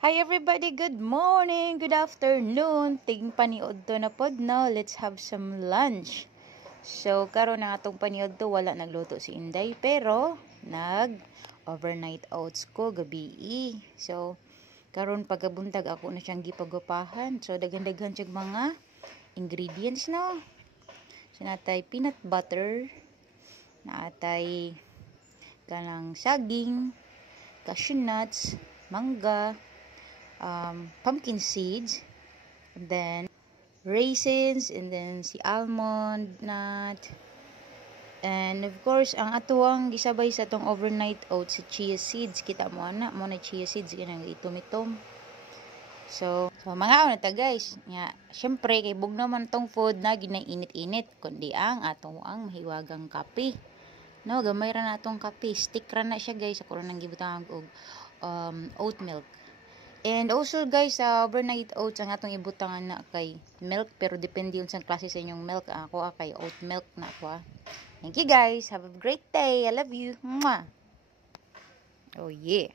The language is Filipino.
Hi everybody, good morning, good afternoon. Ting paniod to na pod no. Let's have some lunch. So karon na atong paniod to wala nagluto si Inday pero nag overnight oats ko gabi. So karon pagabuntag ako na siyang gipagapahan. So daghan-daghan siyang mga ingredients no. So natay peanut butter, natay kanang saging, cashew nuts, mangga, pumpkin seeds, and then raisins, and then si almond nut, and of course ang atuang gisabay sa tong overnight oats si chia seeds. Kita mo na chia seeds kanang itom-itom. So mga ano ta guys nga, syempre kay bug naman tong food na ginainit-init kundi ang atong ang mahiwagang kape no. Gamay ra na atong kape, stick ra na siya guys. Ako ra nang gibutang og oat milk. And also guys, overnight oats ang atong ibutangan na kay milk, pero depende yun sa klase sa inyong milk. Ako kay oat milk na ako. Thank you guys, have a great day, I love you. Mwah. Oh yeah.